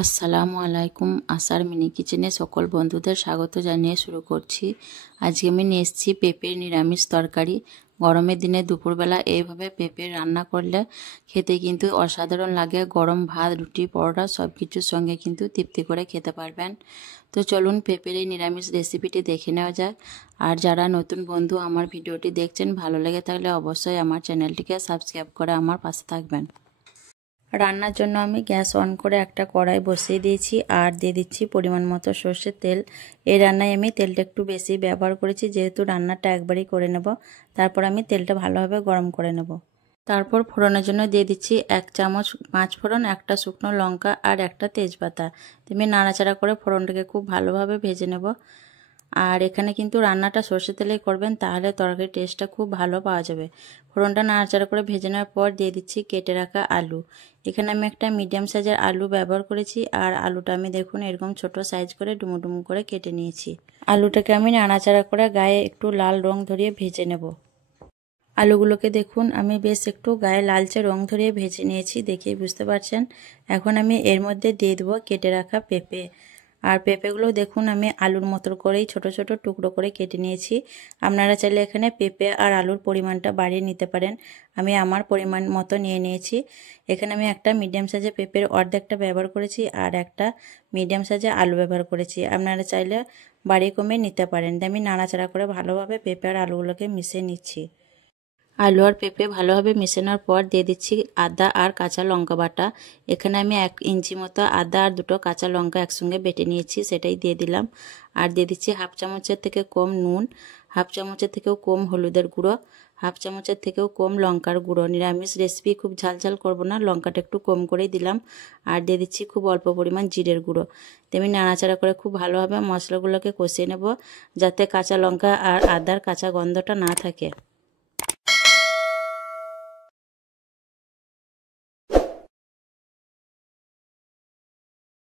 আসসালামু আলাইকুম। আসার মিনি কিচেনে সকল বন্ধুদের স্বাগত জানিয়ে শুরু করছি। আজকে আমি নিয়ে এসেছি পেঁপের নিরামিষ তরকারি। গরমের দিনে দুপুরবেলা এইভাবে পেঁপে রান্না করলে খেতে কিন্তু অসাধারণ লাগে। গরম ভাত, রুটি, পরোটা সব কিছুর সঙ্গে কিন্তু তৃপ্তি করে খেতে পারবেন। তো চলুন পেঁপের এই নিরামিষ রেসিপিটি দেখে নেওয়া যাক। আর যারা নতুন বন্ধু আমার ভিডিওটি দেখছেন, ভালো লেগে থাকলে অবশ্যই আমার চ্যানেলটিকে সাবস্ক্রাইব করে আমার পাশে থাকবেন। রান্নার জন্য আমি গ্যাস অন করে একটা কড়াই বসিয়ে দিয়েছি আর দিয়ে দিচ্ছি পরিমাণ মতো সর্ষের তেল। এই রান্নায় আমি তেলটা একটু বেশি ব্যবহার করেছি, যেহেতু রান্নাটা একবারই করে নেব। তারপর আমি তেলটা ভালোভাবে গরম করে নেব। তারপর ফোড়নের জন্য দিয়ে দিচ্ছি 1 চামচ 5 ফোড়ন, একটা শুকনো লঙ্কা আর একটা তেজপাতা। আমি নাড়াচাড়া করে ফোড়নটাকে খুব ভালোভাবে ভেজে নেব। আর এখানে কিন্তু রান্নাটা সর্ষে তেলেই করবেন, তাহলে তরকারির টেস্টটা খুব ভালো পাওয়া যাবে। ফোড়নটা নাড়াচাড়া করে ভেজে নেওয়ার পর দিয়ে দিচ্ছি কেটে রাখা আলু। এখানে আমি একটা মিডিয়াম সাইজের আলু ব্যবহার করেছি আর আলুটা আমি দেখুন এরকম ছোট সাইজ করে ডুমো ডুমো করে কেটে নিয়েছি। আলুটাকে আমি নাড়াচাড়া করে গায়ে একটু লাল রং ধরিয়ে ভেজে নেব। আলুগুলোকে দেখুন আমি বেশ একটু গায়ে লালচে রং ধরিয়ে ভেজে নিয়েছি, দেখেই বুঝতে পারছেন। এখন আমি এর মধ্যে দিয়ে দেবো কেটে রাখা পেঁপে। আর পেঁপেগুলো দেখুন আমি আলুর মতো করেই ছোট ছোট টুকরো করে কেটে নিয়েছি। আপনারা চাইলে এখানে পেঁপে আর আলুর পরিমাণটা বাড়িয়ে নিতে পারেন। আমি আমার পরিমাণ মতো নিয়ে নিয়েছি। এখানে আমি একটা মিডিয়াম সাইজের পেঁপের অর্ধেকটা ব্যবহার করেছি আর একটা মিডিয়াম সাইজের আলু ব্যবহার করেছি। আপনারা চাইলে বাড়িয়ে কমিয়ে নিতে পারেন। আমি নাড়াচাড়া করে ভালোভাবে পেঁপে আর আলুগুলোকে মিশিয়ে নিচ্ছি। আলু আর পেঁপে ভালোভাবে মেশানোর পর দিয়ে দিচ্ছি আদা আর কাঁচা লঙ্কা বাটা। এখানে আমি 1 ইঞ্চি মতো আদা আর 2টো কাঁচা লঙ্কা একসঙ্গে বেটে নিয়েছি, সেটাই দিয়ে দিলাম। আর দিয়ে দিচ্ছি হাফ চামচের থেকে কম নুন, হাফ চামচের থেকেও কম হলুদের গুঁড়ো, হাফ চামচের থেকেও কম লঙ্কার গুঁড়ো। নিরামিষ রেসিপি, খুব ঝাল করব না, লঙ্কাটা একটু কম করেই দিলাম। আর দিয়ে দিচ্ছি খুব অল্প পরিমাণ জিরের গুঁড়ো। তেমনি নাড়াচাড়া করে খুব ভালোভাবে মশলাগুলোকে কষিয়ে নেব, যাতে কাঁচা লঙ্কা আর আদার কাঁচা গন্ধটা না থাকে।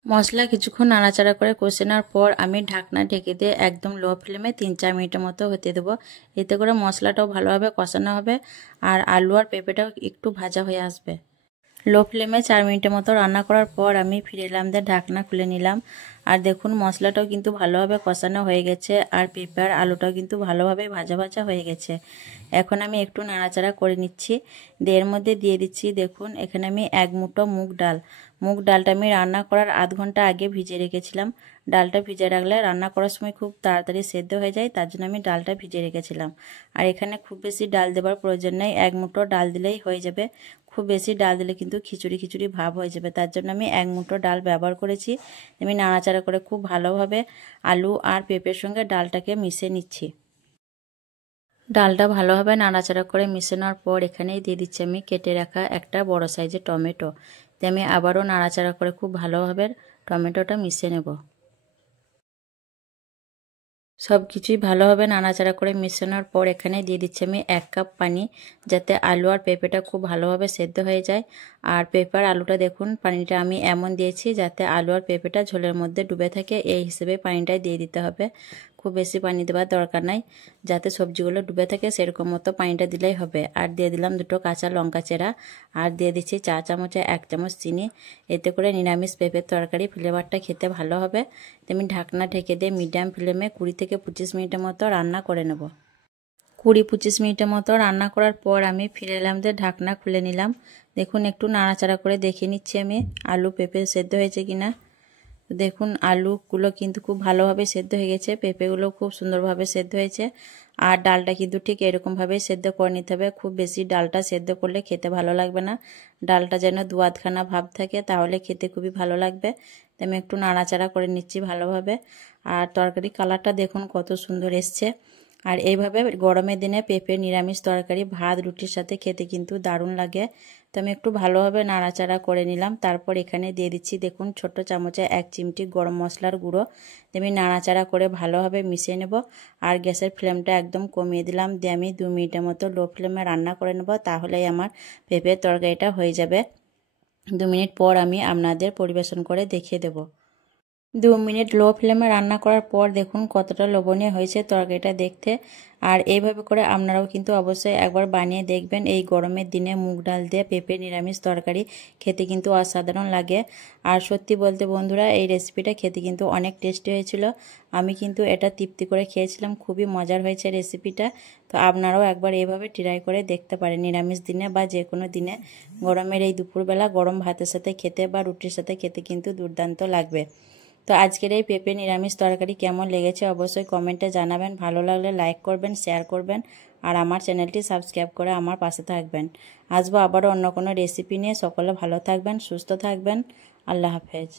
মশলা কিছুক্ষণ নাড়াচাড়া করে কষে নেওয়ার পর আমি ঢাকনা ঢেকে দিয়ে একদম লো ফ্লেমে 3-4 মিনিটের মতো হতে দেবো। এতে করে মশলাটাও ভালোভাবে কষানো হবে আর আলু আর পেঁপেটাও একটু ভাজা হয়ে আসবে। লো ফ্লেমে 4 মিনিটের মতো রান্না করার পর আমি ফিরে এলাম, দিয়ে ঢাকনা খুলে নিলাম। আর দেখুন মশলাটাও কিন্তু ভালোভাবে কষানো হয়ে গেছে আর পেঁপে আর আলুটাও কিন্তু ভালোভাবে ভাজা হয়ে গেছে। এখন আমি একটু নাড়াচাড়া করে নিচ্ছি। এর মধ্যে দিয়ে দিচ্ছি দেখুন এখানে আমি 1 মুঠো মুগ ডালটা আমি রান্না করার আধ ঘন্টা আগে ভিজিয়ে রেখেছিলাম। ডালটা ভিজিয়ে রাখলে রান্না করার সময় খুব তাড়াতাড়ি সেদ্ধ হয়ে যায়, তার জন্য আমি ডালটা ভিজিয়ে রেখেছিলাম। আর এখানে খুব বেশি ডাল দেওয়ার প্রয়োজন নেই, 1 মুঠো ডাল দিলেই হয়ে যাবে। খুব বেশি ডাল দিলে কিন্তু খিচুড়ি ভাব হয়ে যাবে, তার জন্য আমি 1 মুঠো ডাল ব্যবহার করেছি। আমি নাড়াচাড়া করে খুব ভালোভাবে আলু আর পেঁপের সঙ্গে ডালটাকে মিশিয়ে নিচ্ছি। ডালটা ভালোভাবে নাড়াচাড়া করে মিশে নেওয়ার পর এখানেই দিয়ে দিচ্ছি আমি কেটে রাখা একটা বড় সাইজের টমেটো। আমি আবারও নাড়াচাড়া করে খুব ভালোভাবে টমেটোটা মিশিয়ে নেব। সব কিছুই ভালোভাবে নাড়াচাড়া করে মেশানোর পর এখানে দিয়ে দিচ্ছি আমি 1 কাপ পানি, যাতে আলু আর পেঁপেটা খুব ভালোভাবে সেদ্ধ হয়ে যায়। আর পেঁপে আর আলুটা দেখুন পানিটা আমি এমন দিয়েছি যাতে আলু আর পেঁপেটা ঝোলের মধ্যে ডুবে থাকে, এই হিসেবে পানিটা দিয়ে দিতে হবে। খুব বেশি পানি দেওয়ার দরকার নাই, যাতে সবজিগুলো ডুবে থাকে সেরকম মতো পানিটা দিলেই হবে। আর দিয়ে দিলাম 2টো কাঁচা লঙ্কা চেরা আর দিয়ে দিচ্ছি চা চামচে 1 চামচ চিনি। এতে করে নিরামিষ পেঁপের তরকারি ফ্লেভারটা খেতে ভালো হবে। আমি ঢাকনা ঢেকে দিয়ে মিডিয়াম ফ্লেমে 20 থেকে 25 মিনিটের মতো রান্না করে নেব। 20-25 মিনিটের মতো রান্না করার পর আমি ফিরে এলাম, দিয়ে ঢাকনা খুলে নিলাম। দেখুন একটু নাড়াচাড়া করে দেখে নিচ্ছি আমি আলু পেঁপে সেদ্ধ হয়েছে কিনা। দেখুন আলুগুলো কিন্তু খুব ভালোভাবে সেদ্ধ হয়ে গেছে, পেঁপেগুলো খুব সুন্দরভাবে সেদ্ধ হয়েছে। আর ডালটা কিন্তু ঠিক এরকমভাবেই সেদ্ধ করে নিতে হবে। খুব বেশি ডালটা সেদ্ধ করলে খেতে ভালো লাগবে না, ডালটা যেন দুয়াদখানা ভাব থাকে, তাহলে খেতে খুবই ভালো লাগবে। আমি একটু নাড়াচাড়া করে নিচ্ছি ভালোভাবে। আর তরকারি কালারটা দেখুন কত সুন্দর এসছে। আর এইভাবে গরমের দিনে পেঁপে নিরামিষ তরকারি ভাত রুটির সাথে খেতে কিন্তু দারুণ লাগে। তো আমি একটু ভালোভাবে নাড়াচাড়া করে নিলাম। তারপর এখানে দিয়ে দিচ্ছি দেখুন ছোট চামচে 1 চিমটি গরম মশলার গুঁড়ো। আমি নাড়াচাড়া করে ভালোভাবে মিশিয়ে নেব। আর গ্যাসের ফ্লেমটা একদম কমিয়ে দিলাম, দিয়ে আমি 2 মিনিটের মতো লো ফ্লেমে রান্না করে নেব, তাহলেই আমার পেঁপের তরকারিটা হয়ে যাবে। 2 মিনিট পর আমি আপনাদের পরিবেশন করে দেখিয়ে দেব। 2 মিনিট লো ফ্লেমে রান্না করার পর দেখুন কতটা লোভনীয় হয়েছে তরকারিটা দেখতে। আর এইভাবে করে আপনারাও কিন্তু অবশ্যই একবার বানিয়ে দেখবেন। এই গরমের দিনে মুগ ডাল দিয়ে পেঁপে নিরামিষ তরকারি খেতে কিন্তু অসাধারণ লাগে। আর সত্যি বলতে বন্ধুরা, এই রেসিপিটা খেতে কিন্তু অনেক টেস্টি হয়েছিল। আমি কিন্তু এটা তৃপ্তি করে খেয়েছিলাম, খুবই মজার হয়েছে রেসিপিটা। তো আপনারাও একবার এইভাবে ট্রাই করে দেখতে পারেন নিরামিষ দিনে বা যে কোনো দিনে। গরমের এই দুপুরবেলা গরম ভাতের সাথে খেতে বা রুটির সাথে খেতে কিন্তু দুর্দান্ত লাগবে। তো আজকের এই পেঁপে নিরামিষ তরকারি কেমন লেগেছে অবশ্যই কমেন্টে জানাবেন। ভালো লাগলে লাইক করবেন, শেয়ার করবেন আর আমার চ্যানেলটি সাবস্ক্রাইব করে আমার পাশে থাকবেন। আসবো আবারও অন্য কোনো রেসিপি নিয়ে। সকলে ভালো থাকবেন, সুস্থ থাকবেন। আল্লাহ হাফেজ।